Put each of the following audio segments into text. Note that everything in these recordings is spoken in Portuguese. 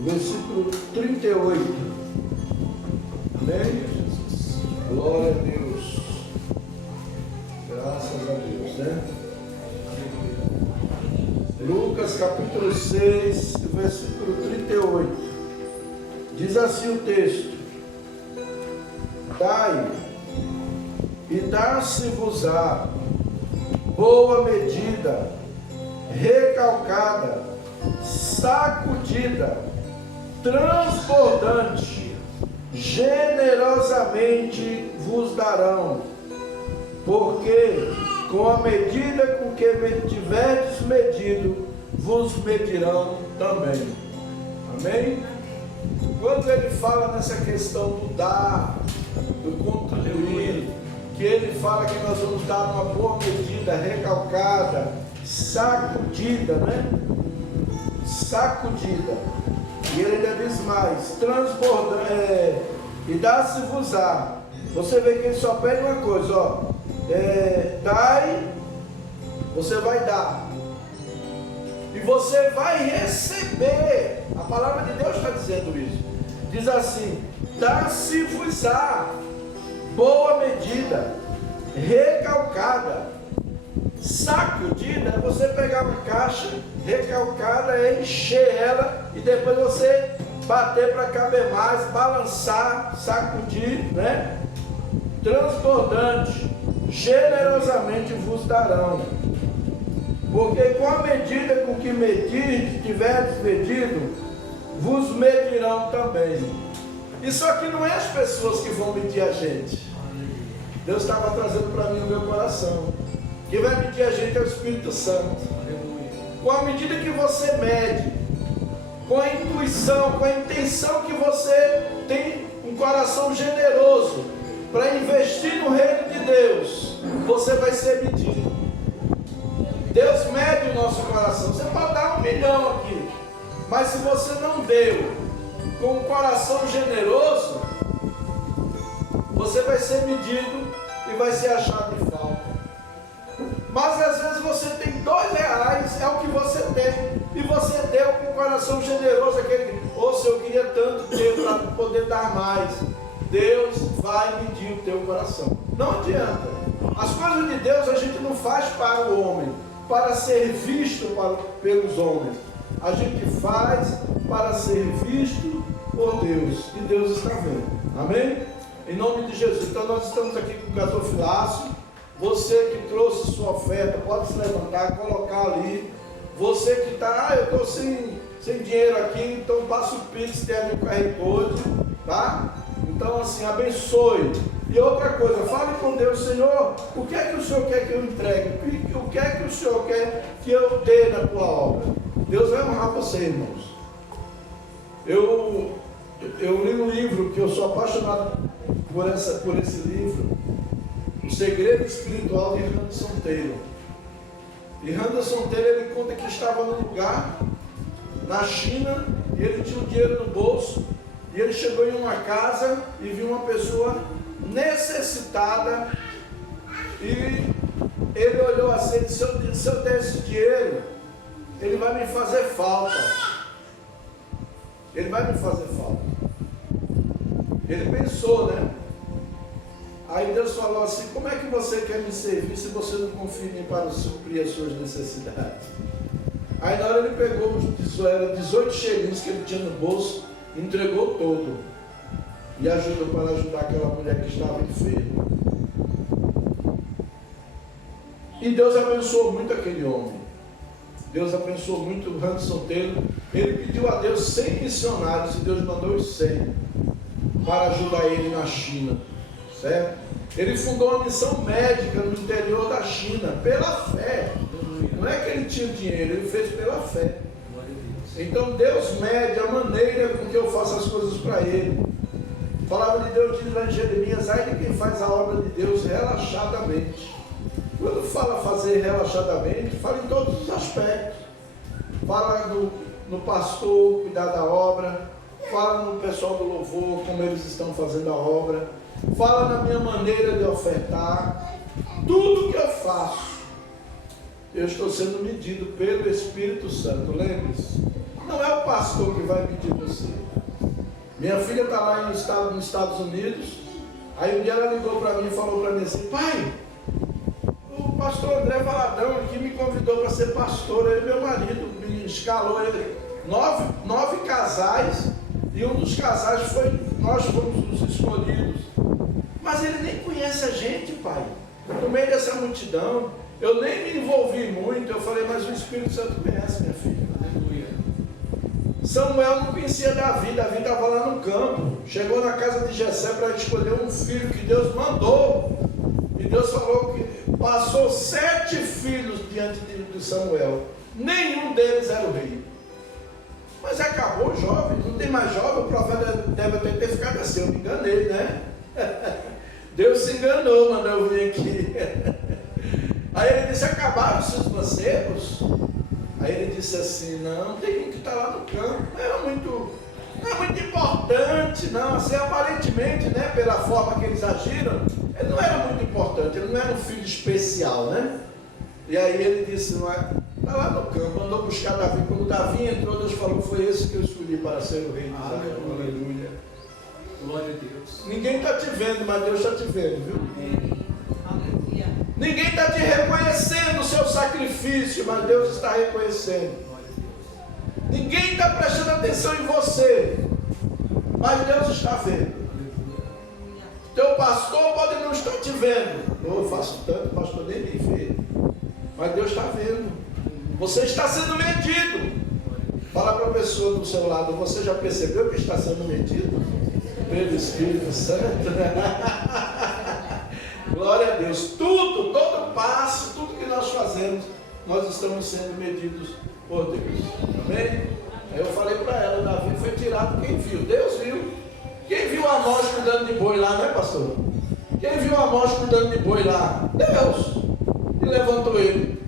versículo 38. Amém? Glória a Deus. Graças a Deus, né? Lucas capítulo 6, versículo 38. Diz assim o texto: Dai, e dar-se-vos-á boa medida, recalcada, sacudida, transbordante, generosamente vos darão, porque com a medida com que tiverdes medido, vos medirão também. Amém? Quando ele fala nessa questão do dar, do contribuir, que ele fala que nós vamos dar uma boa medida, recalcada, sacudida, né? Sacudida. E ele ainda diz mais, transbordando, e dá-se-vos-á. Você vê que ele só pede uma coisa, ó. Dai, você vai dar. E você vai receber. A palavra de Deus está dizendo isso. Diz assim: dá-se-vos-á boa medida, recalcada, sacudida. É você pegar uma caixa recalcada, encher ela e depois você bater para caber mais, balançar, sacudir, né? Transbordante, generosamente vos darão, porque com a medida com que tiverdes medido, vos medirão também. Isso aqui não é as pessoas que vão medir a gente. Deus estava trazendo para mim no meu coração. Quem vai medir a gente é o Espírito Santo. Com a medida que você mede, com a intuição, com a intenção que você tem um coração generoso para investir no reino de Deus, você vai ser medido. Deus mede o nosso coração. Você pode dar 1 milhão aqui, mas se você não deu com um coração generoso, você vai ser medido e vai ser achado de falta. Mas às vezes você tem R$2, é o que você tem, e você deu com um coração generoso, aquele, se eu queria tanto ter para poder dar mais. Deus vai medir o teu coração. Não adianta. As coisas de Deus a gente não faz para o homem, para ser visto pelos homens. A gente faz para ser visto por Deus, e Deus está vendo. Amém? Em nome de Jesus. Então nós estamos aqui com o gasofilácio. Você que trouxe sua oferta, pode se levantar, colocar ali. Você que está, eu estou sem dinheiro aqui, então passa o Pix, tem ali o QR Code, tá? Então assim, abençoe. E outra coisa, fale com Deus: Senhor, o que é que o Senhor quer que eu entregue? O que é que o Senhor quer que eu dê na tua obra? Deus vai honrar você, irmãos. Eu li um livro que eu sou apaixonado por esse livro, O Segredo Espiritual de Anderson Taylor. E Anderson Taylor, ele conta que estava num lugar na China e ele tinha um dinheiro no bolso, e ele chegou em uma casa e viu uma pessoa necessitada, e ele olhou assim e disse: se eu der esse dinheiro, ele vai me fazer falta. Ele vai me fazer falta. Ele pensou, né? Aí Deus falou assim: como é que você quer me servir se você não confia em mim para suprir as suas necessidades? Aí na hora ele pegou era 18 chelinhos que ele tinha no bolso, entregou todo, e ajudou para ajudar aquela mulher que estava enferma. E Deus abençoou muito aquele homem. Deus abençoou muito o Anderson Taylor. Ele pediu a Deus 100 missionários, e Deus mandou os 100 para ajudar ele na China, certo? Ele fundou uma missão médica no interior da China, pela fé. Não é que ele tinha dinheiro, ele fez pela fé. Então Deus mede a maneira com que eu faço as coisas para ele. A palavra de Deus diz lá em Jeremias: ai de quem faz a obra de Deus relaxadamente. Quando fala fazer relaxadamente, fala em todos os aspectos. Fala no pastor cuidar da obra, fala no pessoal do louvor, como eles estão fazendo a obra, fala na minha maneira de ofertar. Tudo que eu faço, eu estou sendo medido pelo Espírito Santo. Lembre-se, não pastor que vai medir você. Minha filha está lá nos Estados Unidos. Aí um dia ela ligou para mim e falou para mim assim: pai, o pastor André Valadão aqui me convidou para ser pastor. Aí meu marido me escalou ele. 9 casais, e um dos casais foi, nós fomos os escolhidos. Mas ele nem conhece a gente, pai. No meio dessa multidão, eu nem me envolvi muito. Eu falei: mas o Espírito Santo conhece, minha filha. Aleluia. Samuel não conhecia Davi estava lá no campo. Chegou na casa de Jessé para escolher um filho que Deus mandou. E Deus falou que passou 7 filhos diante de Samuel. Nenhum deles era o rei. Mas acabou o jovem, não tem mais jovem. O profeta deve ter ficado assim: eu me enganei, né? Deus se enganou, mandou eu vir aqui. Aí ele disse: acabaram-se os mancebos? Aí ele disse assim: não, tem um que está lá no campo. Não é muito importante, não. Assim, aparentemente, né, pela forma que eles agiram, ele não era muito importante, ele não era um filho especial, né? E aí ele disse: não é, está lá no campo, mandou buscar Davi. Quando Davi entrou, Deus falou: foi esse que eu escolhi para ser o rei de Israel. Aleluia. Glória a Deus. Ninguém está te vendo, mas Deus está te vendo, viu? Aleluia. Ninguém está te reconhecendo o seu sacrifício, mas Deus está reconhecendo. Ninguém está prestando atenção em você, mas Deus está vendo. Teu pastor pode não estar te vendo. Eu faço tanto, o pastor nem me vê, mas Deus está vendo. Você está sendo medido. Fala para a pessoa do seu lado: você já percebeu que está sendo medido pelo Espírito Santo? Glória a Deus. Tudo, todo passo, tudo que nós fazemos, nós estamos sendo medidos por Deus. Amém? Aí eu falei para ela: Davi foi tirado. Quem viu? Deus viu. Quem viu Amós cuidando de boi lá, né, pastor? Quem viu Amós cuidando de boi lá? Deus. E levantou ele.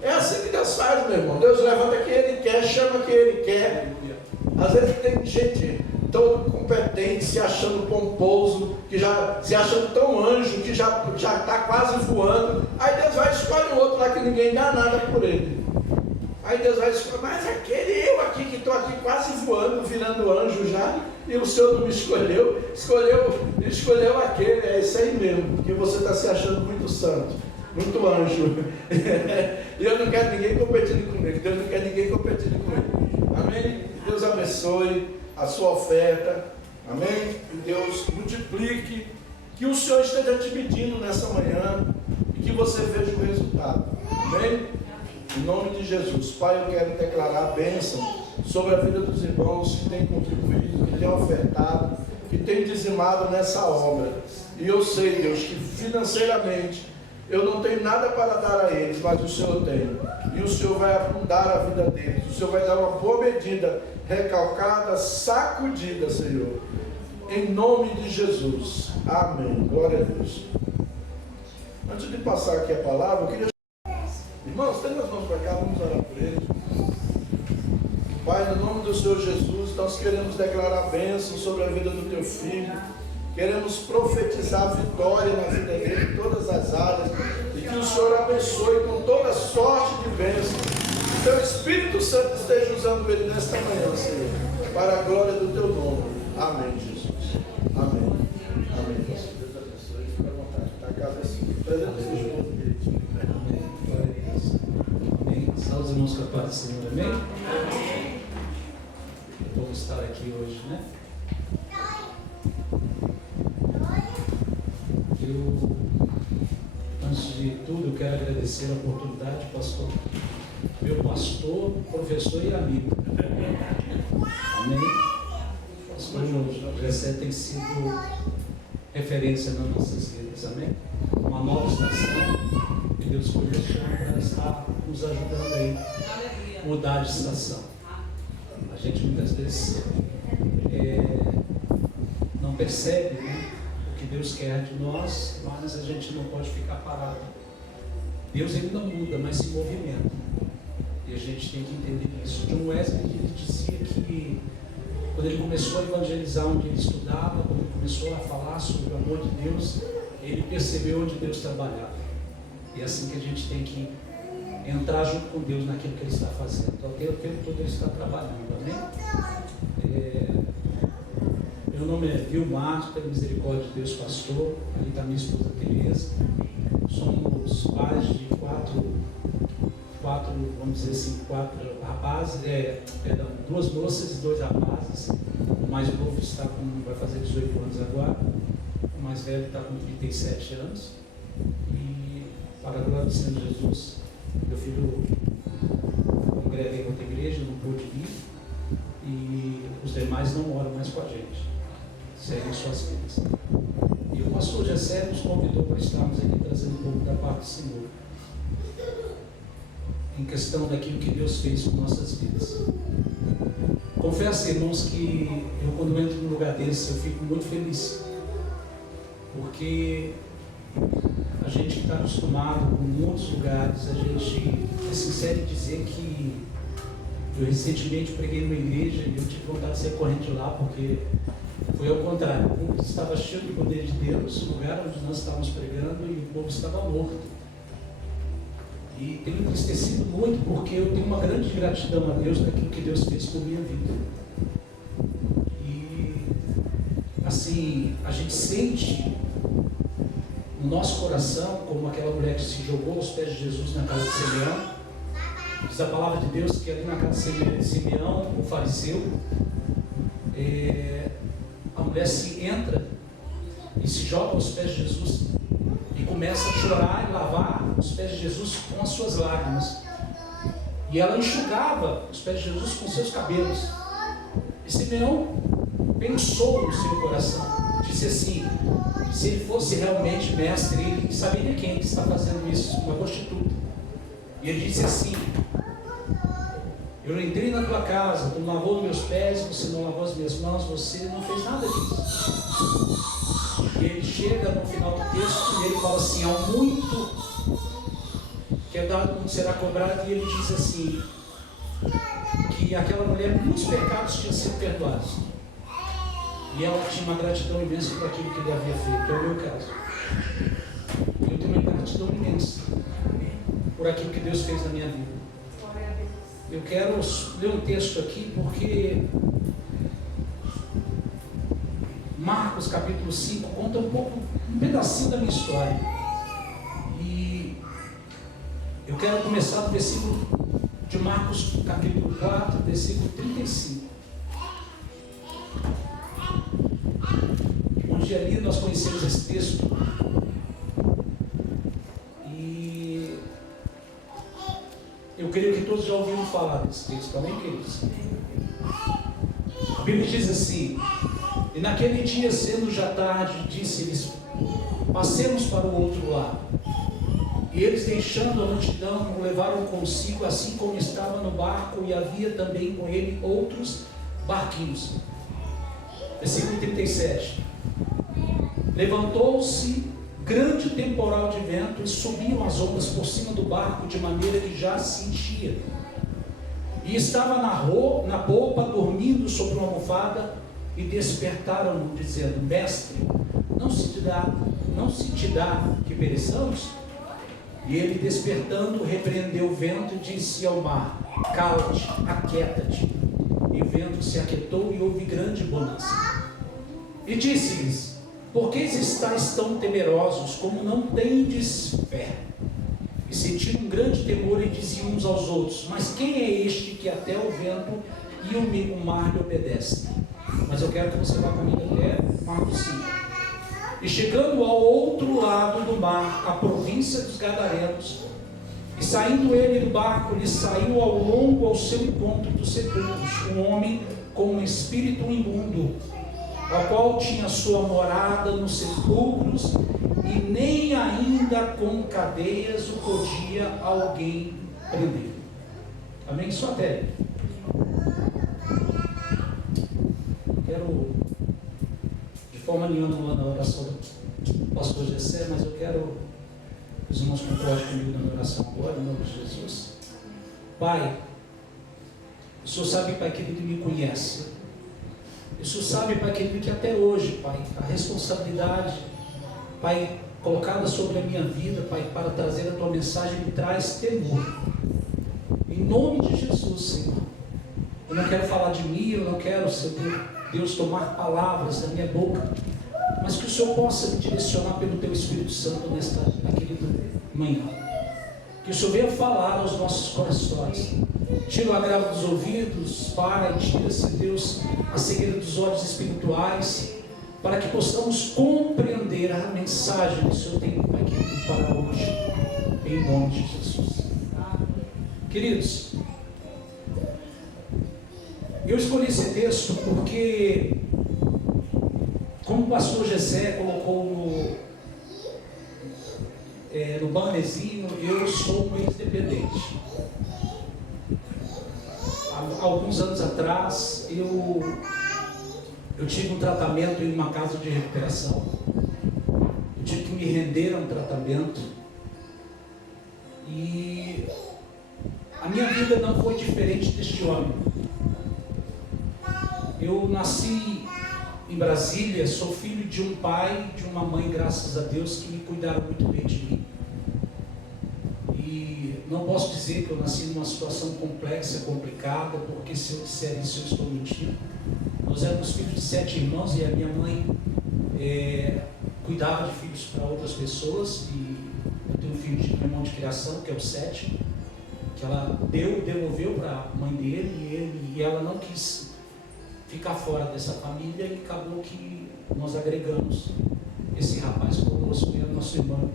É assim que Deus faz, meu irmão. Deus levanta quem Ele quer, chama quem Ele quer. Às vezes tem gente todo competente, se achando pomposo, que já se achando tão anjo, que já está quase voando. Aí Deus vai escolher um outro lá que ninguém dá nada por ele. Aí Deus vai escolher: mas aquele eu aqui que estou aqui quase voando, virando anjo já, e o Senhor não me escolheu. Escolheu aquele. É isso aí mesmo, porque você está se achando muito santo, muito anjo. E eu não quero ninguém competindo comigo. Deus não quer ninguém competindo comigo. Amém? Que Deus abençoe a sua oferta. Amém? Que Deus multiplique. Que o Senhor esteja te medindo nessa manhã e que você veja o resultado. Amém? Em nome de Jesus. Pai, eu quero declarar a bênção sobre a vida dos irmãos que têm contribuído, que têm ofertado, que têm dizimado nessa obra. E eu sei, Deus, que financeiramente eu não tenho nada para dar a eles, mas o Senhor tem. E o Senhor vai afundar a vida deles. O Senhor vai dar uma boa medida, recalcada, sacudida, Senhor. Em nome de Jesus. Amém. Glória a Deus. Antes de passar aqui a palavra, eu queria... Irmãos, tem as mãos para cá, vamos orar por eles. Pai, no nome do Senhor Jesus, nós queremos declarar bênção sobre a vida do teu filho. Queremos profetizar vitória na vida dele, em todas as áreas, e que o Senhor abençoe com toda sorte de bênção. Que o teu Espírito Santo esteja usando ele nesta manhã, Senhor, para a glória do teu nome. Amém, Jesus. Amém. Amém. Deus abençoe. Fica à vontade. Está a casa assim. Amém. Salve os irmãos com a paz do Senhor. Amém? Amém. É bom estar aqui hoje, né? Antes de tudo, eu quero agradecer a oportunidade, pastor, meu pastor, professor e amigo. Amém? Pastor Jessé tem sido referência nas nossas vidas. Amém? Uma nova estação que Deus começou para estar nos ajudando aí a mudar de estação. A gente muitas vezes não percebe, né, o que Deus quer de nós, mas a gente não pode ficar parado. Deus ele não muda, mas se movimenta. E a gente tem que entender isso. John Wesley ele dizia que quando ele começou a evangelizar onde ele estudava, quando ele começou a falar sobre o amor de Deus, ele percebeu onde Deus trabalhava. E é assim que a gente tem que entrar junto com Deus naquilo que Ele está fazendo. Então, o tempo todo Ele está trabalhando, amém? Meu nome é Vilmar, pela misericórdia de Deus, pastor. Ali está minha esposa Tereza. Somos pais de quatro, vamos dizer assim, 4 rapazes, duas moças e 2 rapazes. O mais novo vai fazer 18 anos agora. O mais velho está com 37 anos. E, para a glória do Senhor Jesus, meu filho congrega em outra igreja, não pôde vir. E os demais não moram mais com a gente. Seguem suas vidas. E o pastor Gessé nos convidou para estarmos aqui trazendo um pouco da parte do Senhor, em questão daquilo que Deus fez com nossas vidas. Confesso, irmãos, que eu, quando entro num lugar desse, eu fico muito feliz, porque a gente que está acostumado com muitos lugares, a gente é sincero em dizer que eu recentemente preguei numa igreja e eu tive vontade de ser corrente lá, porque foi ao contrário. O povo estava cheio do poder de Deus, o lugar onde nós estávamos pregando, e o povo estava morto. E tenho entristecido muito, porque eu tenho uma grande gratidão a Deus daquilo que Deus fez por minha vida. E assim, a gente sente no nosso coração, como aquela mulher que se jogou aos pés de Jesus na casa de Simeão. Diz a palavra de Deus que ali na casa de Simeão, o fariseu, a mulher se entra e se joga aos pés de Jesus e começa a chorar e lavar os pés de Jesus com as suas lágrimas. E ela enxugava os pés de Jesus com seus cabelos. E Simeão pensou no seu coração, disse assim: se ele fosse realmente mestre, ele saberia quem está fazendo isso, uma prostituta. E ele disse assim: eu entrei na tua casa, tu não lavou meus pés, você não lavou as minhas mãos, você não fez nada disso. E ele chega no final do texto e ele fala assim: há muito que é dado, não será cobrado. E ele diz assim, que aquela mulher, muitos pecados tinham sido perdoados, e ela tinha uma gratidão imensa por aquilo que ele havia feito, que é o meu caso. Eu tenho uma gratidão imensa por aquilo que Deus fez na minha vida. Eu quero ler um texto aqui, porque Marcos capítulo 5 conta um pedacinho da minha história. E eu quero começar do versículo de Marcos capítulo 4, versículo 35. Onde ali nós conhecemos esse texto. E eu creio que todos já ouviram falar desse texto, amém, queridos? A Bíblia diz assim: e naquele dia, sendo já tarde, disse-lhes: passemos para o outro lado. E eles, deixando a multidão, o levaram consigo, assim como estava no barco, e havia também com ele outros barquinhos. Versículo 37. Levantou-se grande temporal de vento, e subiam as ondas por cima do barco, de maneira que já se enchia. E estava na polpa, dormindo sobre uma almofada, e despertaram-no, dizendo: mestre, não se te dá que pereçamos? E ele, despertando, repreendeu o vento e disse ao mar: cala-te, aquieta-te. E o vento se aquietou, e houve grande bonança. E disse-lhes: por que estáis tão temerosos, como não tendes fé? E sentiram um grande temor, e diziam uns aos outros: mas quem é este que até o vento e o mar lhe obedecem? Mas eu quero que você vá comigo até Marcos 5. E chegando ao outro lado do mar, a província dos Gadarenos, e saindo ele do barco, lhe saiu ao longo ao seu encontro dos sepulcros um homem com um espírito imundo, ao qual tinha sua morada nos sepulcros, e nem ainda com cadeias o podia alguém prender. Amém? Só até. Quero, de forma nenhuma, não na oração do pastor Gessé, mas eu quero que os irmãos concordem comigo na minha oração agora, em nome de Jesus. Pai, o Senhor sabe, Pai querido, me conhece. O Senhor sabe, Pai querido, que até hoje, Pai, a responsabilidade, Pai, colocada sobre a minha vida, Pai, para trazer a Tua mensagem, me traz temor. nome de Jesus, Senhor. Eu não quero falar de mim, eu não quero, Senhor Deus, tomar palavras da minha boca, mas que o Senhor possa me direcionar pelo Teu Espírito Santo nesta querida manhã. Que o Senhor venha falar aos nossos corações. Tira o agravo dos ouvidos, Pai, tira-se, Deus, a cegueira dos olhos espirituais, para que possamos compreender a mensagem que o Senhor tem aqui para hoje, em nome de Jesus. Queridos, eu escolhi esse texto porque, como o pastor Gessé colocou no bannerzinho, eu sou um ex-dependente. Há alguns anos atrás, eu tive um tratamento em uma casa de recuperação. Eu tive que me render a um tratamento. E a minha vida não foi diferente deste homem. Eu nasci em Brasília, sou filho de um pai e de uma mãe, graças a Deus, que me cuidaram muito bem de mim. E não posso dizer que eu nasci numa situação complexa, complicada, porque se eu disser isso, eu estou mentindo. Nós éramos filhos de 7 irmãos e a minha mãe cuidava de filhos para outras pessoas. E eu tenho um filho de irmão de criação, que é o 7, que ela devolveu para a mãe dele, e ela não quis ficar fora dessa família, e acabou que nós agregamos esse rapaz conosco, e é nosso irmão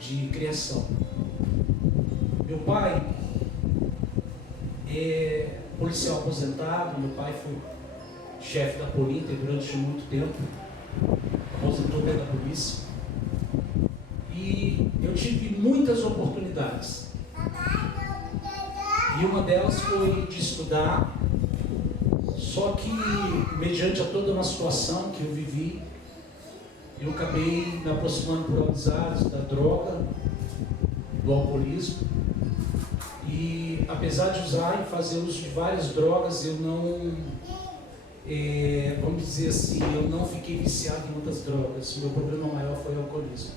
de criação. Meu pai é policial aposentado. Meu pai foi chefe da polícia durante muito tempo, aposentou da polícia, e eu tive muitas oportunidades. E uma delas foi de estudar, só que, mediante a toda uma situação que eu vivi, eu acabei me aproximando por amizades da droga, do alcoolismo. E apesar de usar e fazer uso de várias drogas, eu não, vamos dizer assim, eu não fiquei viciado em outras drogas. O meu problema maior foi o alcoolismo.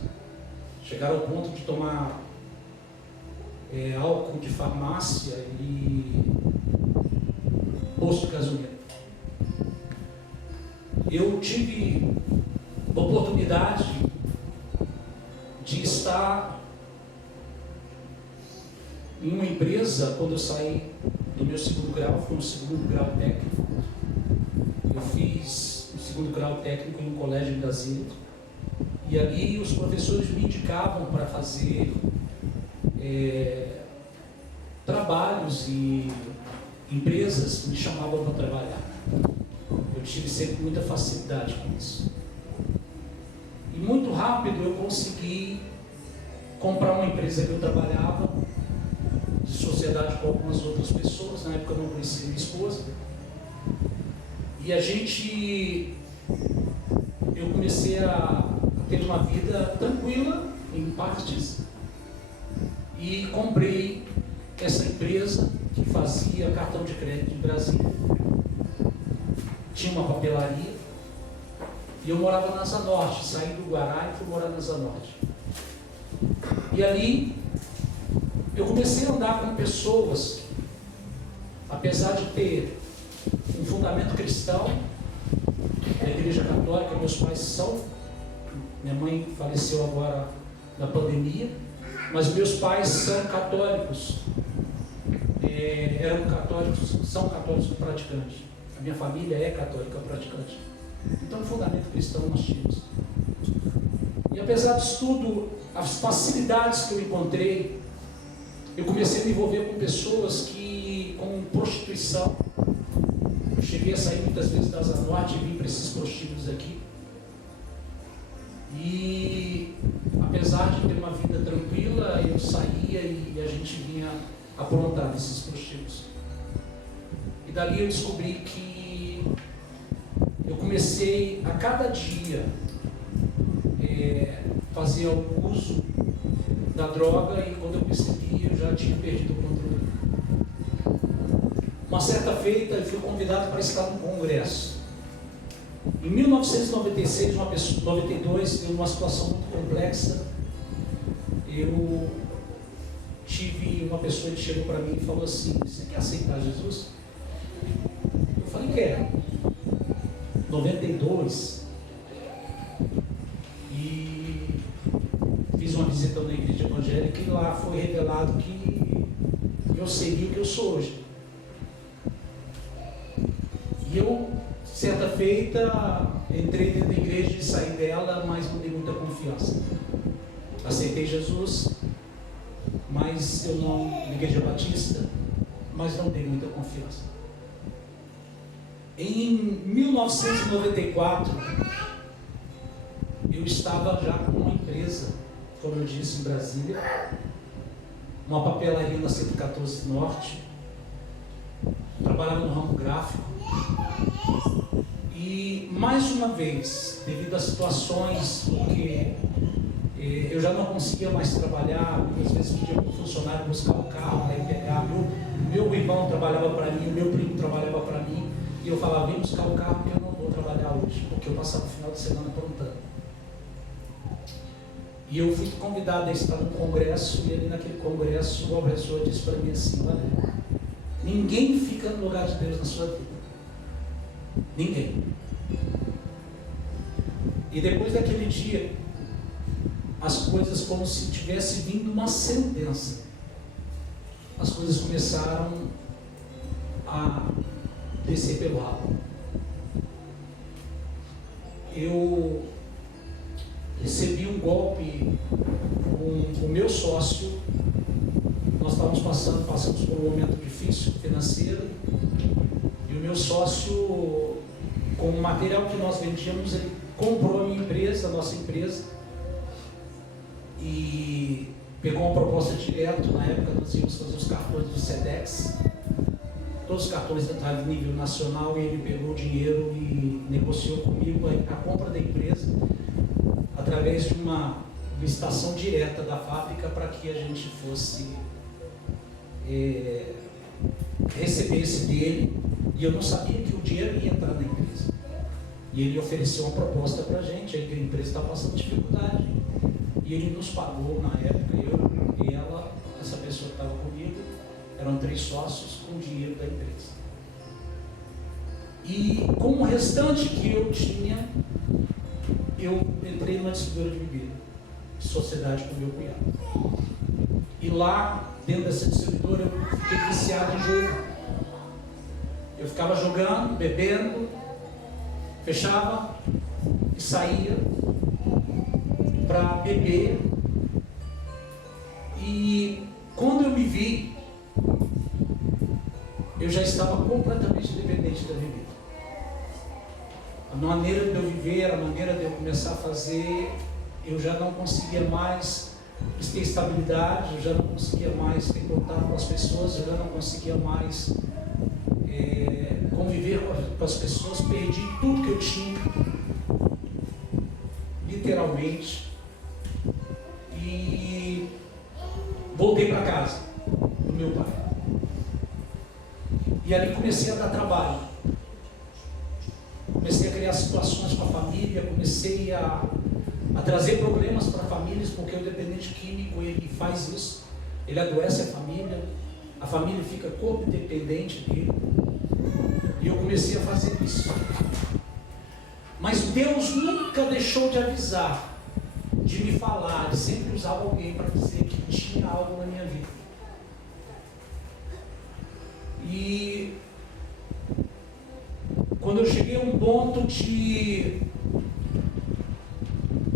Chegaram ao ponto de tomar álcool de farmácia e posto de gasolina. Eu tive a oportunidade de estar em uma empresa. Quando eu saí do meu segundo grau, foi um segundo grau técnico. Eu fiz o segundo grau técnico em um colégio em Brasília, e ali os professores me indicavam para fazer trabalhos, e empresas me chamavam para trabalhar. Eu tive sempre muita facilidade com isso. E muito rápido eu consegui comprar uma empresa que eu trabalhava, de sociedade com algumas outras pessoas. Na época eu não conhecia minha esposa. E eu comecei a ter uma vida tranquila, em partes, e comprei essa empresa que fazia cartão de crédito em Brasília. Tinha uma papelaria, e eu morava na Asa Norte. Saí do Guará e fui morar na Asa Norte. E ali eu comecei a andar com pessoas, apesar de ter um fundamento cristão da Igreja Católica. Meus pais são, minha mãe faleceu agora na pandemia, mas meus pais são católicos, são católicos praticantes. A minha família é católica praticante. Então, o fundamento cristão nós tínhamos. E apesar disso tudo, as facilidades que eu encontrei, eu comecei a me envolver com pessoas com prostituição. Eu cheguei a sair muitas vezes da Asa Norte e vim para esses prostíbulos aqui. E apesar de ter uma vida tranquila, eu saía e a gente vinha aprontar nesses prostíbulos. E dali eu descobri que eu comecei a cada dia fazer o uso da droga, e quando eu percebi, eu já tinha perdido o controle. Uma certa feita, eu fui convidado para estar num congresso. Em 1996, 92, em uma situação muito complexa, eu tive uma pessoa que chegou para mim e falou assim: você quer aceitar Jesus? Eu falei: quero. 92. E fiz uma visita na igreja evangélica e lá foi revelado que eu seria o que eu sou hoje. E eu, certa feita, entrei dentro da igreja e saí dela, mas não dei muita confiança. Aceitei Jesus, mas eu não, na igreja batista, mas não dei muita confiança. Em 1994, eu estava já com uma empresa, como eu disse, em Brasília, uma papelaria na 114 Norte, trabalhava no ramo gráfico, e mais uma vez, devido a situações, porque eu já não conseguia mais trabalhar, muitas vezes pedia para o funcionário buscar o carro para ir pegar, meu irmão trabalhava para mim, meu primo trabalhava para mim, e eu falava: vem buscar o carro porque eu não vou trabalhar hoje, porque eu passava o final de semana aprontando. E eu fui convidado a estar num congresso, e ali naquele congresso o professor disse para mim assim: olha, ninguém fica no lugar de Deus na sua vida. Ninguém. E depois daquele dia, as coisas, como se tivesse vindo uma sentença, as coisas começaram a descer pelo rabo. Eu recebi um golpe com o meu sócio. Nós estávamos passamos por um momento difícil financeiro, e o meu sócio, com o material que nós vendíamos, ele comprou a minha empresa, a nossa empresa, e pegou uma proposta direto. Na época nós íamos fazer os cartões do Sedex, todos os cartões estavam em nível nacional, e ele pegou o dinheiro e negociou comigo a compra da empresa através de uma licitação direta da fábrica, para que a gente fosse recebesse dele, e eu não sabia que o dinheiro ia entrar na empresa. E ele ofereceu uma proposta para a gente, aí que a empresa está passando dificuldade, e ele nos pagou na época, eu e ela, essa pessoa que estava comigo, eram 3 sócios com o dinheiro da empresa. E com o restante que eu tinha, eu entrei numa distribuidora de bebida, sociedade com meu cunhado. E lá, dentro dessa distribuidora, eu fiquei viciado em jogo. Eu ficava jogando, bebendo, fechava e saía para beber. E quando eu me vi, eu já estava completamente dependente da bebida. A maneira de eu viver, a maneira de eu começar a fazer, eu já não conseguia mais ter estabilidade, eu já não conseguia mais ter contato com as pessoas, eu já não conseguia mais conviver com as pessoas, perdi tudo que eu tinha, literalmente, e voltei para casa do meu pai. E ali comecei a dar trabalho, comecei a criar situações com a família, comecei a trazer problemas para famílias, porque o dependente químico, ele faz isso, ele adoece a família fica codependente dele, e eu comecei a fazer isso. Mas Deus nunca deixou de avisar, de me falar, de sempre usar alguém para dizer que tinha algo na minha vida. E quando eu cheguei a um ponto de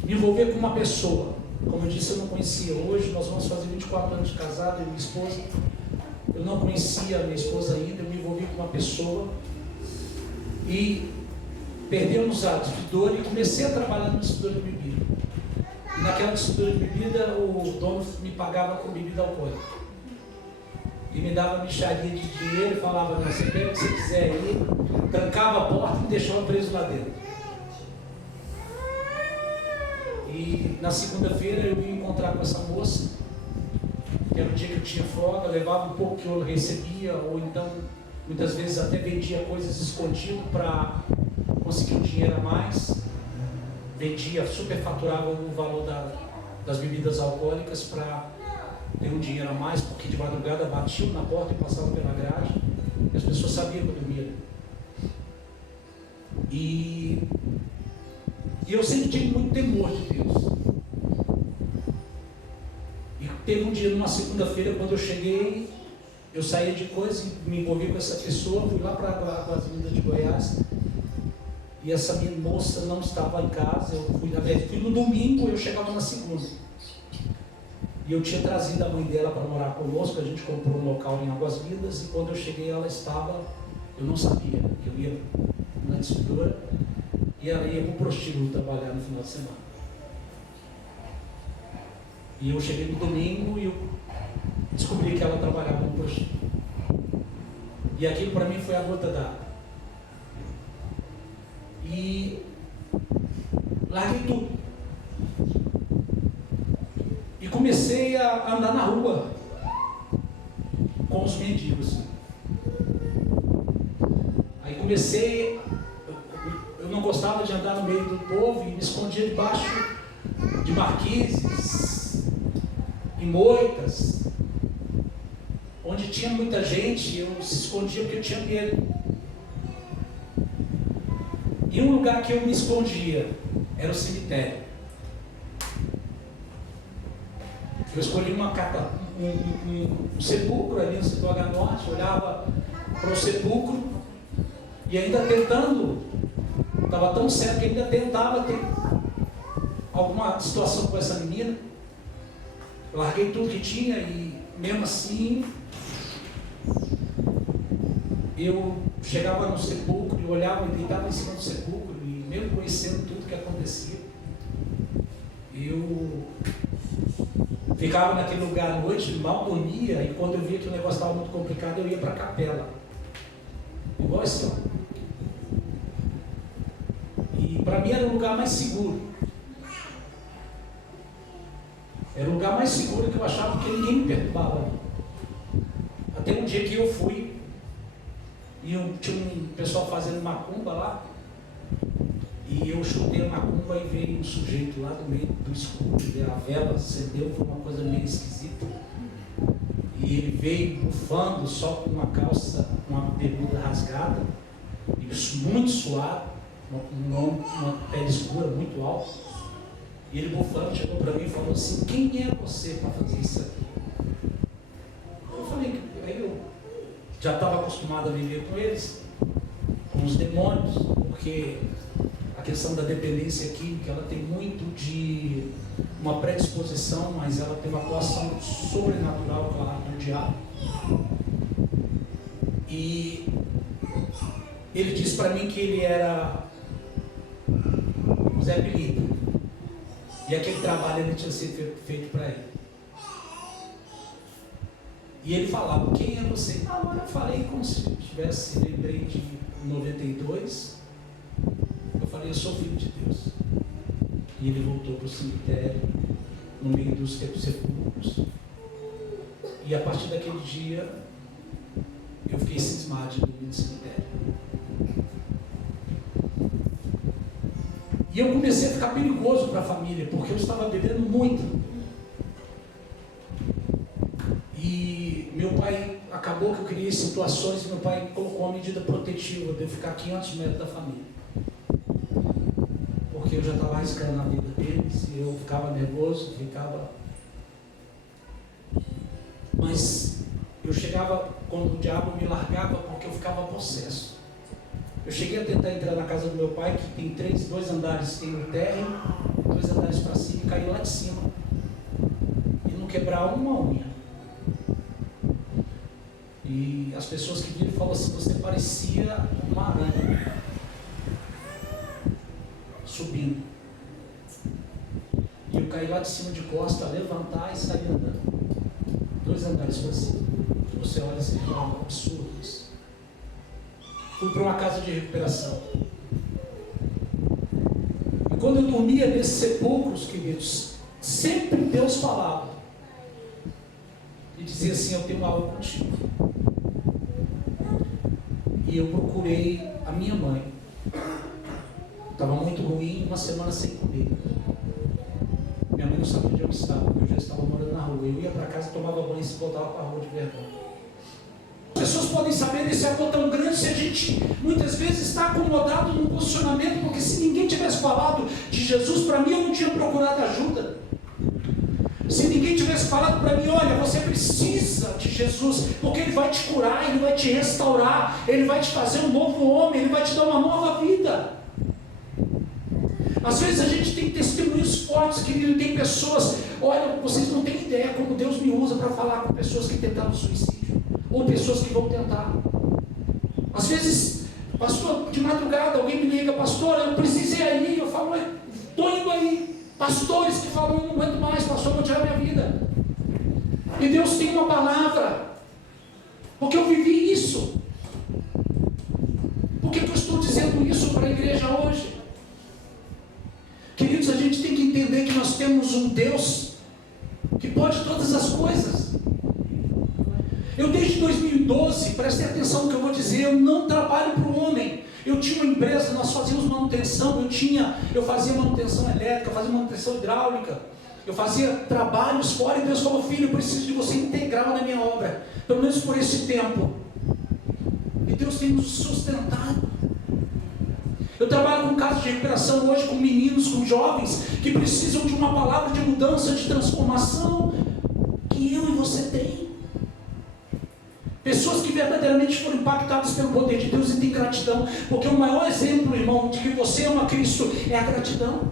me envolver com uma pessoa, como eu disse, eu não conhecia. Hoje nós vamos fazer 24 anos de casado, eu e minha esposa. Eu não conhecia a minha esposa ainda, eu me envolvi com uma pessoa e perdemos a distribuidora e comecei a trabalhar na distribuidora de bebida. E naquela distribuidora de bebida, o dono me pagava com bebida alcoólica. E me dava mixaria de dinheiro e falava: não, você pega o que você quiser aí, trancava a porta e me deixava preso lá dentro. E na segunda-feira eu ia encontrar com essa moça, que era o dia que eu tinha folga, levava um pouco que eu recebia, ou então muitas vezes até vendia coisas escondido para conseguir um dinheiro a mais, vendia, superfaturava o valor das bebidas alcoólicas para ter um dinheiro a mais, porque de madrugada batiam na porta e passavam pela grade, e as pessoas sabiam que eu dormia. E eu sempre tive muito temor de Deus. E teve um dia, numa segunda-feira, quando eu cheguei, eu saía de coisa e me envolvi com essa pessoa, fui lá para Águas Lindas de Goiás, e essa minha moça não estava em casa. Eu fui no domingo, eu chegava na segunda. E eu tinha trazido a mãe dela para morar conosco, a gente comprou um local em Águas Lindas, e quando eu cheguei ela estava, eu não sabia, que eu ia na distribuidora, e ela ia para o prostíbulo trabalhar no final de semana. E eu cheguei no domingo e eu descobri que ela trabalhava no prostíbulo. E aquilo para mim foi a gota d'água. E larguei tudo. E comecei a andar na rua com os mendigos. Aí comecei, eu não gostava de andar no meio do povo e me escondia debaixo de marquises e moitas. Onde tinha muita gente, eu se escondia porque eu tinha medo. E um lugar que eu me escondia era o cemitério. Eu escolhi um sepulcro ali no setor H Norte, olhava para o sepulcro e ainda tentando, estava tão certo que ainda tentava ter alguma situação com essa menina. Eu larguei tudo que tinha e mesmo assim eu chegava no sepulcro e olhava e deitava em cima do sepulcro, e mesmo conhecendo tudo que acontecia, eu ficava naquele lugar à noite, mal dormia, e quando eu via que o negócio estava muito complicado, eu ia para a capela, igual esse lá. E para mim era o lugar mais seguro. Era o lugar mais seguro que eu achava, porque ninguém me perturbava. Até um dia que eu fui, e tinha um pessoal fazendo macumba lá, e eu chutei a macumba e veio um sujeito lá do meio do escuro, a vela acendeu, foi uma coisa meio esquisita. E ele veio bufando, só com uma calça, uma bermuda rasgada, e muito suado, uma pele escura, muito alta. E ele bufando chegou para mim e falou assim: quem é você para fazer isso aqui? Eu falei, aí eu já estava acostumado a viver com eles, com os demônios, porque a questão da dependência química, ela tem muito de uma predisposição, mas ela tem uma atuação sobrenatural, claro, do diabo. E ele disse para mim que ele era Zé Pilintra, e aquele trabalho ele tinha sido feito para ele. E ele falava: quem é você? Ah, mas eu falei como se tivesse, lembrei de 92. Eu falei: eu sou filho de Deus. E ele voltou para o cemitério, no meio dos sepulcros. E a partir daquele dia, eu fiquei cismado de dormir no cemitério. E eu comecei a ficar perigoso para a família, porque eu estava bebendo muito. E meu pai, acabou que eu criei situações, e meu pai colocou uma medida protetiva de eu ficar 500 metros da família. Porque eu já estava arriscando a vida deles, e eu ficava nervoso, Mas eu chegava, quando o diabo me largava, porque eu ficava possesso. Eu cheguei a tentar entrar na casa do meu pai, que tem 2 andares, tem um térreo, 2 andares para cima, e caí lá de cima. E não quebrar uma unha. E as pessoas que viram falaram assim: você parecia uma aranha subindo. E eu caí lá de cima de costa, levantar e sair andando. 2 andares para cima. Você olha assim e fala: absurdo isso. Fui para uma casa de recuperação. E quando eu dormia nesses sepulcros, queridos, sempre Deus falava. E dizia assim: eu tenho algo contigo. E eu procurei a minha mãe. Estava muito ruim, uma semana sem comer. Minha mãe não sabia onde eu estava, porque eu já estava morando na rua. Eu ia para casa, tomava banho e se voltava para a rua de verdade. As pessoas podem saber desse amor tão grande se a gente muitas vezes está acomodado num posicionamento, porque se ninguém tivesse falado de Jesus para mim, eu não tinha procurado ajuda. Se ninguém tivesse falado para mim, olha, você precisa de Jesus, porque Ele vai te curar, Ele vai te restaurar, Ele vai te fazer um novo homem, Ele vai te dar uma nova vida. Às vezes a gente tem testemunhos fortes, querido, tem pessoas, olha, vocês não têm ideia como Deus me usa para falar com pessoas que tentaram suicídio, ou pessoas que vão tentar. Às vezes, pastor, de madrugada, alguém me liga, pastor, eu precisei ir, eu falo, estou indo aí. Pastores que falam, eu não aguento mais, pastor, vou tirar minha vida. E Deus tem uma palavra, porque eu vivi isso. Por que eu estou dizendo isso para a igreja hoje? Queridos, a gente tem que entender que nós temos um Deus que pode todas as coisas. Eu desde 2012, prestem atenção no que eu vou dizer, eu não trabalho para o homem. Eu tinha uma empresa, nós fazíamos manutenção, eu fazia manutenção elétrica, eu fazia manutenção hidráulica, eu fazia trabalhos fora, e Deus falou, filho, eu preciso de você integral na minha obra, pelo menos por esse tempo. E Deus tem nos sustentado. Eu trabalho com casos de recuperação hoje, com meninos, com jovens, que precisam de uma palavra de mudança, de transformação, que eu e você tem. Pessoas que verdadeiramente foram impactadas pelo poder de Deus e têm gratidão, porque o maior exemplo, irmão, de que você ama Cristo é a gratidão.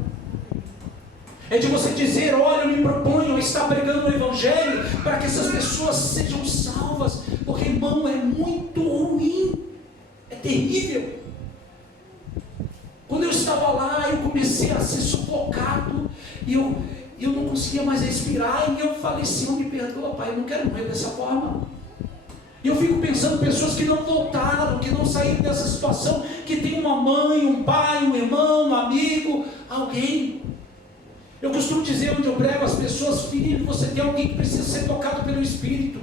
É de você dizer, olha, eu me proponho a estar pregando o Evangelho para que essas pessoas sejam salvas, porque, irmão, é muito ruim, é terrível. Quando eu estava lá, eu comecei a ser sufocado, e eu não conseguia mais respirar, e eu falei, Senhor, me perdoa, Pai, eu não quero morrer dessa forma. E eu fico pensando em pessoas que não voltaram, que não saíram dessa situação, que tem uma mãe, um pai, um irmão, um amigo, alguém. Eu costumo dizer onde eu prego às pessoas, filho, você tem alguém que precisa ser tocado pelo Espírito.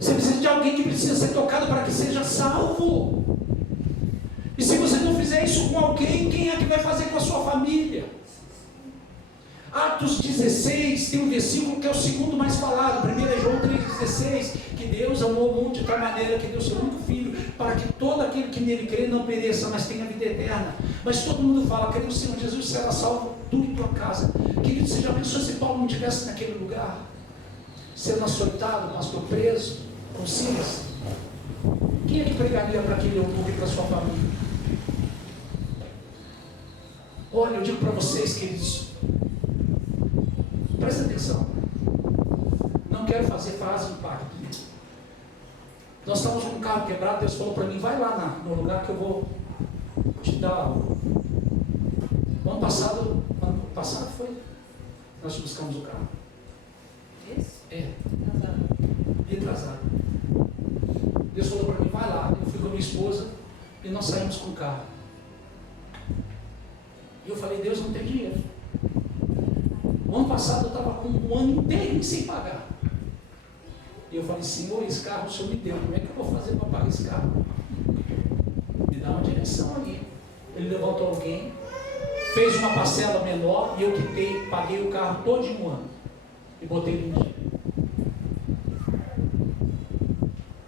Você precisa de alguém que precisa ser tocado para que seja salvo. E se você não fizer isso com alguém, quem é que vai fazer com a sua família? Atos 16 tem um versículo que é o segundo mais falado, 1 João 3,16, que Deus amou o mundo de tal maneira que deu seu único filho, para que todo aquele que nele crê não pereça, mas tenha vida eterna. Mas todo mundo fala, crê no Senhor Jesus, será salvo tu e tua casa. Querido, você já pensou se Paulo não estivesse naquele lugar? Sendo açoitado, pastor preso, com Silas? Quem é que pregaria para aquele eunuco e para sua família? Olha, eu digo para vocês, queridos, presta atenção. Não quero fazer frase de impacto. Nós estávamos com um carro quebrado, Deus falou para mim, vai lá no lugar que eu vou te dar algo. Ano passado foi, nós buscamos o carro. Esse? É. Retrasado. Deus falou para mim, vai lá. Eu fui com a minha esposa e nós saímos com o carro. E eu falei, Deus, não tem dinheiro. O ano passado eu estava com um ano inteiro sem pagar. E eu falei, Senhor, esse carro o Senhor me deu, como é que eu vou fazer para pagar esse carro? Me dá uma direção ali. Ele levantou alguém, fez uma parcela menor e eu quitei, paguei o carro todo em um ano. E botei ele em dia.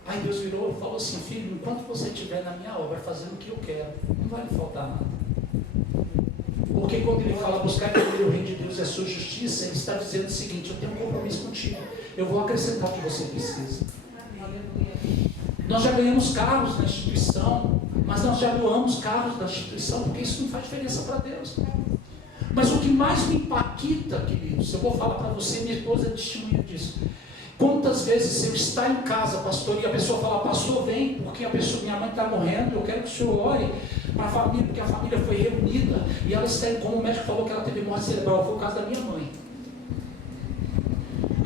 Aí Deus virou e falou assim, filho, enquanto você estiver na minha obra fazendo o que eu quero, não vai lhe faltar nada. Porque quando ele fala buscar primeiro o reino de Deus e a sua justiça, ele está dizendo o seguinte, eu tenho um compromisso contigo, eu vou acrescentar o que você precisa. Nós já ganhamos carros na instituição, mas nós já doamos carros da instituição, porque isso não faz diferença para Deus. Mas o que mais me impacta, queridos, eu vou falar para você, minha esposa é testemunha disso. Quantas vezes eu estar em casa, pastor, e a pessoa fala, pastor, vem, porque minha mãe está morrendo, eu quero que o senhor ore para a família, porque a família foi reunida, e ela está em coma, o médico falou que ela teve morte cerebral, foi o caso da minha mãe.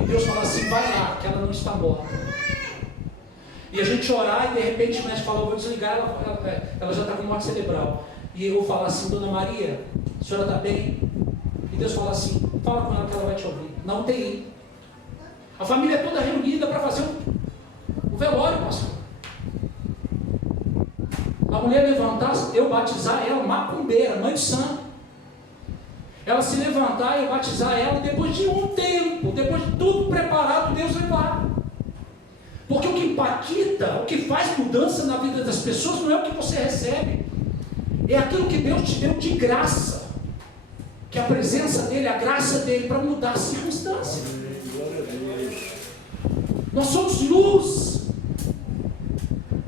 E Deus fala assim, vai lá, que ela não está morta. E a gente orar, e de repente o médico fala, eu vou desligar, ela já está com morte cerebral. E eu vou falar assim, dona Maria, a senhora está bem? E Deus fala assim, fala com ela que ela vai te ouvir. Na UTI. A família é toda reunida para fazer o velório, pastor. A mulher levantar, eu batizar ela, macumbeira, mãe de santo. ela se levantar e eu batizar ela, depois de um tempo, depois de tudo preparado, Deus levar. Porque o que impacta, o que faz mudança na vida das pessoas não é o que você recebe, é aquilo que Deus te deu de graça, que é a presença dele, a graça dele para mudar a circunstância. Nós somos luz.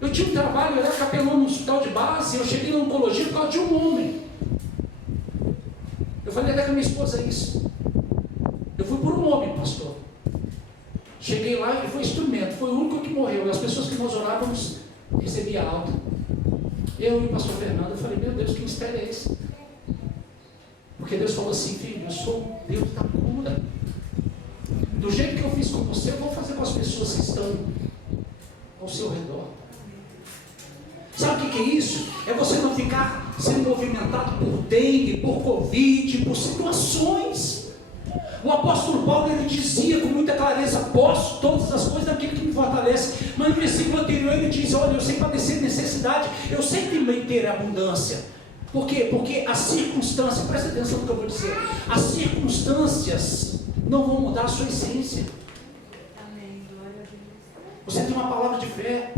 Eu tinha um trabalho, eu era capelão no hospital de base, eu cheguei na oncologia por causa de um homem. Eu falei até com a minha esposa isso. Eu fui por um homem, pastor. Cheguei lá e ele foi instrumento, foi o único que morreu. As pessoas que nós orávamos recebiam alta. Eu e o pastor Fernando, eu falei, meu Deus, que mistério é esse? Porque Deus falou assim, filho, eu sou Deus da cura. Do jeito que eu fiz com você, eu vou fazer com as pessoas que estão ao seu redor. Sabe o que é isso? É você não ficar sendo movimentado por dengue, por Covid, por situações. O apóstolo Paulo, ele dizia com muita clareza, posso todas as coisas daquele que me fortalece. Mas no versículo anterior ele diz, olha, eu sei padecer necessidade, eu sei também ter abundância. Por quê? Porque as circunstâncias, presta atenção no que eu vou dizer, as circunstâncias não vão mudar a sua essência. Você tem uma palavra de fé.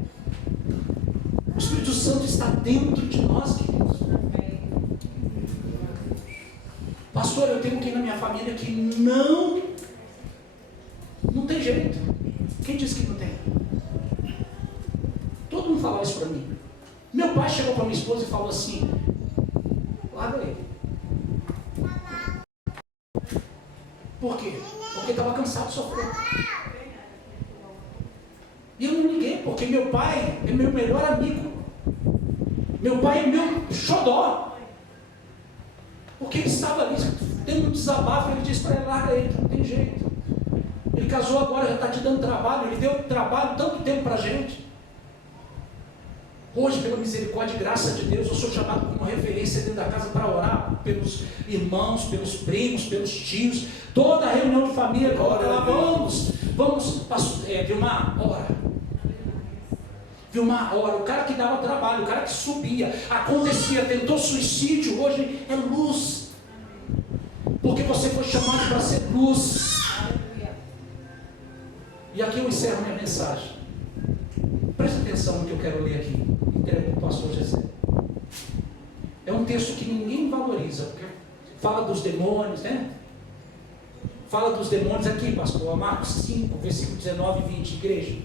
O Espírito Santo está dentro de nós, queridos. Pastor, eu tenho alguém na minha família que não tem jeito. Quem disse que não tem? Todo mundo fala isso para mim. Meu pai chegou para minha esposa e falou assim, larga ele. Por quê? Porque estava cansado de sofrer. E eu não liguei, porque meu pai é meu melhor amigo. Meu pai é meu xodó. Porque ele estava ali, tendo um desabafo, ele disse para ele, larga ele, não tem jeito. Ele casou agora, já está te dando trabalho, ele deu trabalho tanto tempo para a gente. Hoje, pela misericórdia e graça de Deus, eu sou chamado como referência dentro da casa para orar pelos irmãos, pelos primos, pelos tios, toda a reunião de família, coloca lá, vamos, Vilmar, ora. Vilmar, ora, o cara que dava trabalho, o cara que subia, acontecia, tentou suicídio, hoje é luz. Porque você foi chamado para ser luz. E aqui eu encerro minha mensagem. Presta atenção no que eu quero ler aqui. Entrego para o pastor José. É um texto que ninguém valoriza, porque fala dos demônios, né? Fala dos demônios aqui, pastor, Marcos 5, versículo 19 e 20, igreja.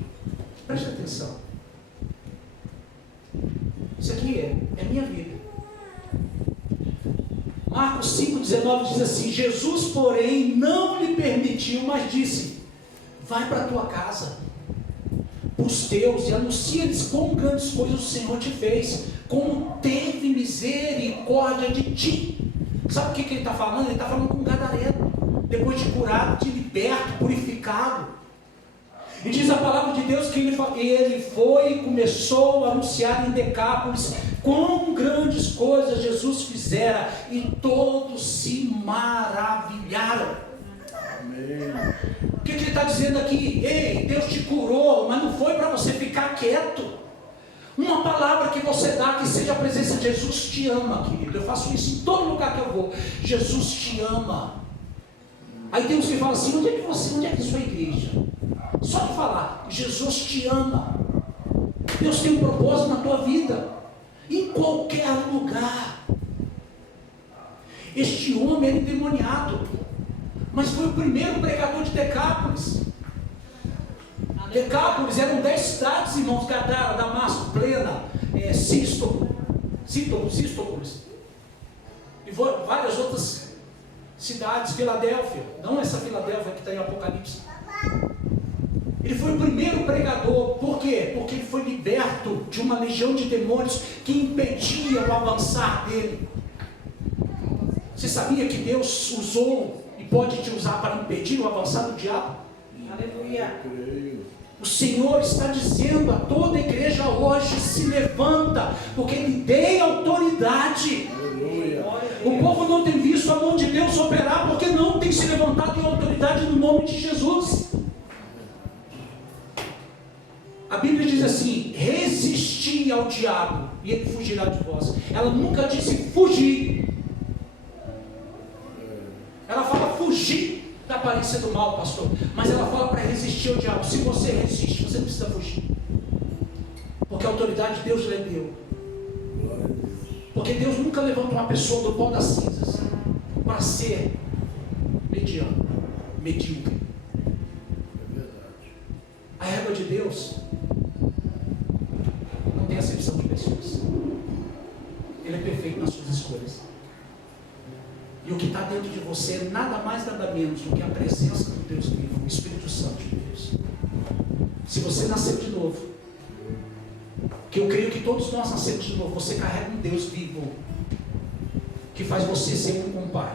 Presta atenção. Isso aqui é minha vida. Marcos 5, 19 diz assim, Jesus, porém, não lhe permitiu, mas disse, vai para a tua casa, os teus, e anuncia-lhes quão grandes coisas o Senhor te fez, como teve misericórdia de ti. Sabe o que ele está falando? Ele está falando com um gadareno, depois de curado, de liberto, purificado. E diz a palavra de Deus que ele foi e começou a anunciar em Decápolis quão grandes coisas Jesus fizera, e todos se maravilharam. Amém. O que ele está dizendo aqui? Ei, Deus te curou, mas não foi para você ficar quieto. Uma palavra que você dá, que seja a presença de Jesus te ama, querido. Eu faço isso em todo lugar que eu vou. Jesus te ama. Aí tem uns que falam assim, onde é que é a sua igreja? Só de falar, Jesus te ama. Deus tem um propósito na tua vida, em qualquer lugar. Este homem era endemoniado, mas foi o primeiro pregador de Decápolis. Decápolis eram 10 cidades, irmãos, Gadara, Damasco, Plena, Sítópolis, e várias outras cidades, Filadélfia, não essa Filadélfia que está em Apocalipse. Ele foi o primeiro pregador. Por quê? Porque ele foi liberto de uma legião de demônios que impedia o avançar dele. Você sabia que Deus usou e pode te usar para impedir o avançar do diabo? Aleluia. O Senhor está dizendo a toda a igreja hoje, se levanta, porque Ele tem autoridade. Aleluia. O povo não tem visto a mão de Deus operar, porque não tem se levantado em autoridade no nome de Jesus. A Bíblia diz assim, resisti ao diabo e ele fugirá de vós. Ela nunca disse fugir. fugir da aparência do mal, pastor. Mas ela fala para resistir ao diabo. Se você resiste, você não precisa fugir. Porque a autoridade de Deus lhe deu. Porque Deus nunca levanta uma pessoa do pó das cinzas para ser mediano, medíocre. A régua de Deus não tem acepção de pessoas. Ele é perfeito nas suas escolhas. E o que está dentro de você é nada mais, nada menos do que a presença do Deus vivo, o Espírito Santo de Deus. Se você nasceu de novo, que eu creio que todos nós nascemos de novo, você carrega um Deus vivo, que faz você ser um com o Pai.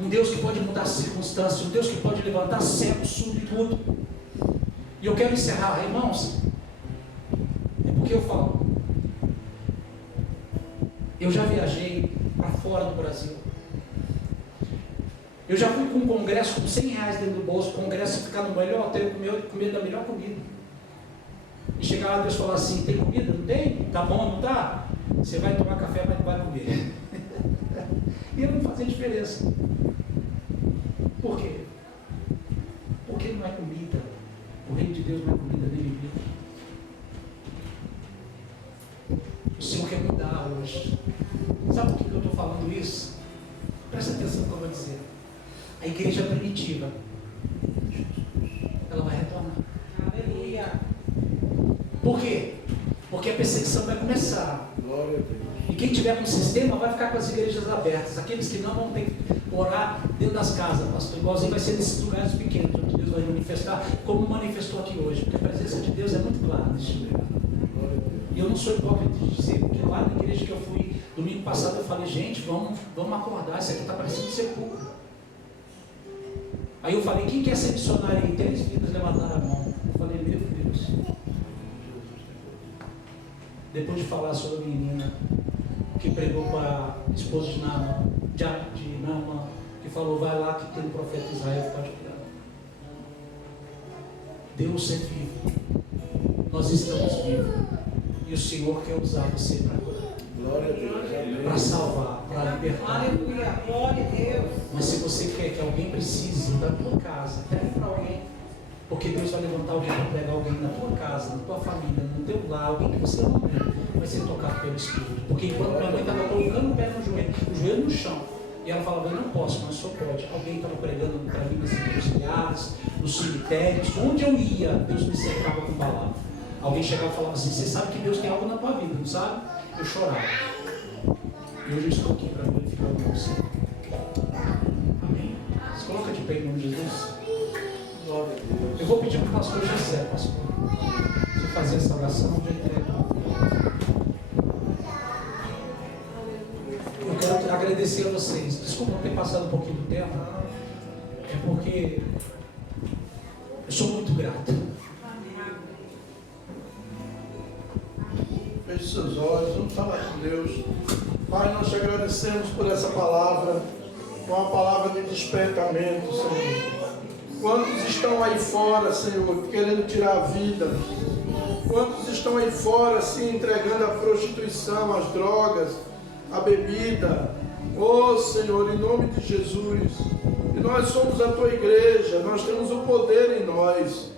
Um Deus que pode mudar as circunstâncias, um Deus que pode levantar cego, surdo e tudo. E eu quero encerrar, irmãos, é porque eu falo. Eu já viajei para fora do Brasil. Eu já fui com um congresso com R$100 dentro do bolso, congresso ficar no melhor hotel, comer da melhor comida. E chegar lá, Deus falar assim: tem comida? Não tem? Tá bom, não tá? Você vai tomar café, mas não vai comer. E não fazia diferença. Por quê? Porque não é comida. O reino de Deus não é comida nem bebida. O Senhor quer mudar hoje. Sabe por que eu estou falando isso? Presta atenção no que eu vou dizer. A igreja primitiva, ela vai retornar. Aleluia. Por quê? Porque a perseguição vai começar. Glória a Deus. E quem tiver com o sistema vai ficar com as igrejas abertas. Aqueles que não vão ter que orar dentro das casas, pastor. Igualzinho vai ser nesses lugares pequenos, onde Deus vai manifestar, como manifestou aqui hoje. Porque a presença de Deus é muito clara neste lugar. E eu não sou hipócrita de dizer, porque lá na igreja que eu fui domingo passado, eu falei: gente, vamos acordar, isso aqui está parecendo sepulcro. Aí eu falei: quem quer ser missionário aí? 3 vidas levantaram a mão. Eu falei: meu Deus. Depois de falar sobre a menina que pregou para a esposa de Naamã, que falou: vai lá que tem um profeta Israel, pode cuidar. Deus é vivo. Nós estamos vivos. E o Senhor quer usar você para curar. Glória a Deus. Para salvar, para libertar. Aleluia. Glória a Deus. Mas se você quer que alguém precise da tua casa, pede para alguém. Porque Deus vai levantar alguém para pregar alguém na tua casa, na tua família, no teu lar, alguém que você não vê, vai ser tocado pelo Espírito. Porque enquanto minha mãe estava colocando o pé no joelho no chão, e ela falava: eu não posso, mas só pode. Alguém estava pregando para mim nas encruzilhadas, nos cemitérios, onde eu ia, Deus me cercava com palavra. Alguém chegava e falava assim: você sabe que Deus tem algo na tua vida, não sabe? Eu chorava. E hoje eu estou aqui para glorificar o nome do Senhor. Amém? Se coloca de pé em nome de Jesus. Glória a Deus. Eu vou pedir para o pastor José, pastor, você fazer essa oração de entrega. Eu quero agradecer a vocês. Desculpa ter passado um pouquinho do tempo. É porque eu sou muito grato. Feche seus olhos, vamos falar com Deus. Pai, nós te agradecemos por essa palavra, uma palavra de despertamento, Senhor. Quantos estão aí fora, Senhor, querendo tirar a vida? Quantos estão aí fora se entregando à prostituição, às drogas, à bebida? Oh, Senhor, em nome de Jesus. E nós somos a tua igreja, nós temos o poder em nós.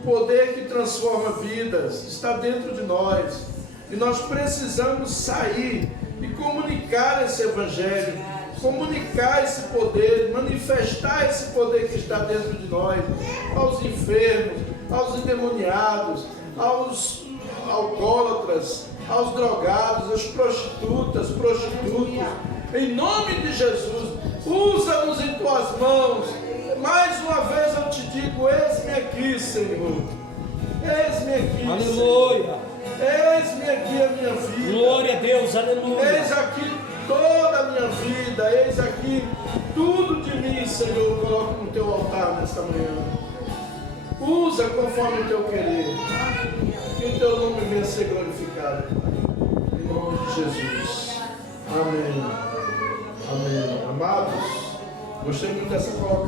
O poder que transforma vidas está dentro de nós. E nós precisamos sair e comunicar esse evangelho, comunicar esse poder, manifestar esse poder que está dentro de nós, aos enfermos, aos endemoniados, aos alcoólatras, aos drogados, às prostitutas, prostitutos. Em nome de Jesus, usa-nos em tuas mãos. Mais uma vez eu te digo: eis-me aqui, Senhor. Eis-me aqui, Aleluia. Senhor. Eis-me aqui a minha vida. Glória a Deus, aleluia. Eis aqui toda a minha vida. Eis aqui tudo de mim, Senhor. Eu coloco no teu altar nesta manhã. Usa conforme o teu querer. Que o teu nome venha ser glorificado, Pai. Em nome de Jesus. Amém. Amém. Amados, gostei muito dessa colocação.